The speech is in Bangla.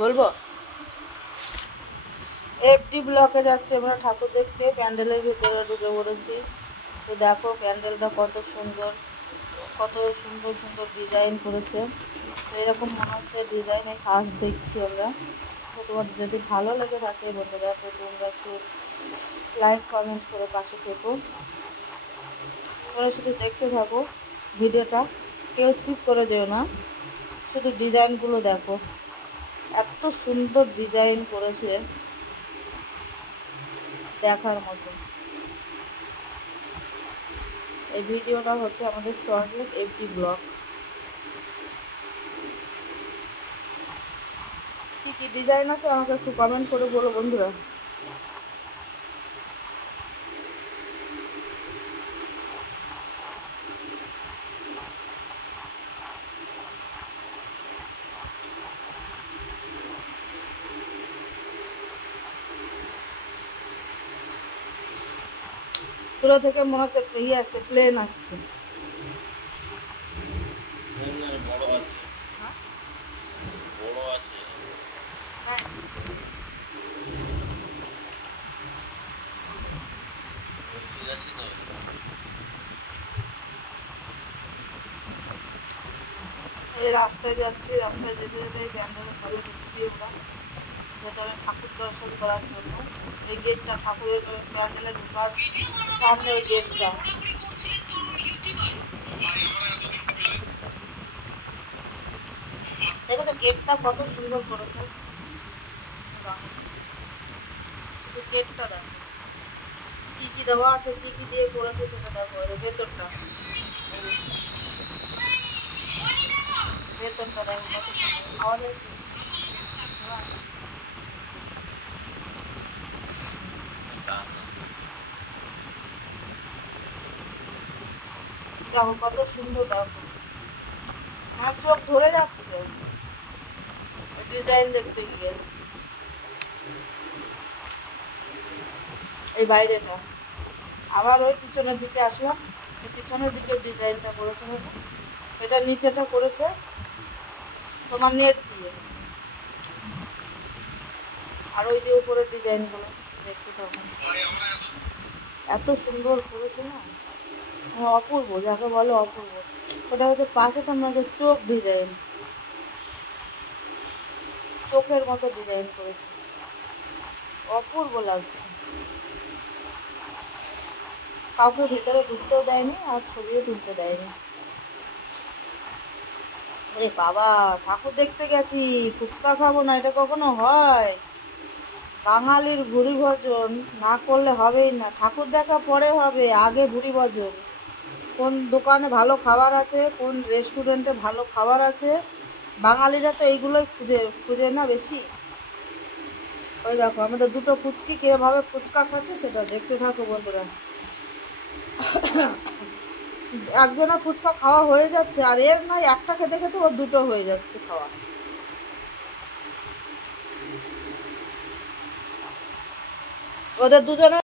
বলবো এফডি ব্লকে যাচ্ছি আমরা ঠাকুর দেখতে। প্যান্ডেলের ভিতরে ঢুকে পড়েছি। তো দেখো প্যান্ডেলটা কত সুন্দর, কত সুন্দর সুন্দর ডিজাইন করেছে। তো এরকম মনে হচ্ছে ডিজাইনে ফার্স্ট দেখছি আমরা। তো তোমাদের যদি ভালো লেগে থাকে বন্ধুরা, তো তোমরা একটু লাইক কমেন্ট করে পাশে থেকো। তোমরা শুধু দেখতে থাকো ভিডিওটা, কেউ স্কিপ করে যেও না, শুধু ডিজাইনগুলো দেখো। এত সুন্দর ডিজাইন করেছে, দেখার মতো। এই ভিডিওটা হচ্ছে আমাদের সল্টলেক এফডি ব্লক। কী কী ডিজাইন আছে আমাকে একটু কমেন্ট করে বলো বন্ধুরা। দূর থেকে মনে হচ্ছে ইয়ে আসছে, প্লেন আসছে। এই রাস্তায় যাচ্ছি, রাস্তায় যেতে যেতে এই প্যান্ডেলের সবে ঢুকছি আমরা, যেটা ঠাকুর দর্শন করার জন্য। এই গেটটা ঠাকুরের প্যান্ডেলে ঢুকার সামনে ওই গেটটা। দেখো তো গেটটা কত সুন্দর করেছে, শুধু গেটটা দেখো কি কি দেওয়া আছে, কি কি দিয়ে করেছে সেটা দেখো। ভেতরটা, ভেতরটা দেখো কত সুন্দর। আওয়াজ আসছে? দেখো কত সুন্দর, দেখো আমার চোখ ধরে যাচ্ছে ডিজাইন দেখতে গিয়ে। এই বাইরেটা আবার ওই পিছনের দিকে আসলাম, পিছনের দিকে ডিজাইনটা করেছে, এটা নিচেটা করেছে তোমার নেট দিয়ে, আর ওই যে উপরের ডিজাইনগুলো দেখতে থাকুন, এত সুন্দর করেছে না, অপূর্ব, যাকে বলে অপূর্ব। ওটা হচ্ছে পাশেটা আমাদের চোখ ডিজাইন, চোখের মতো ডিজাইন করেছে, অপূর্ব লাগছে। কাউকে ভিতরে ঢুকতেও দেয়নি আর ছবিও তুলতে দেয়নি। আরে বাবা, ঠাকুর দেখতে গেছি, ফুচকা খাবো না, এটা কখনো হয়? বাঙালির ভুরি ভোজন না করলে হবেই না। ঠাকুর দেখা পরে হবে, আগে ভুরি ভোজন। কোন দোকানে ভালো খাবার আছে, কোন রেস্টুরেন্টে ভালো খাবার আছে, বাঙালিরা তো এইগুলোই খুঁজে খুঁজে না বেশি। ওই দেখো আমাদের দুটো ফুচকি কীভাবে ফুচকা খাচ্ছে সেটা দেখতে থাকো বন্ধুরা। একজনের ফুচকা খাওয়া হয়ে যাচ্ছে, আর এর নয় একটা খেতে খেতে ওর দুটো হয়ে যাচ্ছে খাওয়া। ওদের দুজনের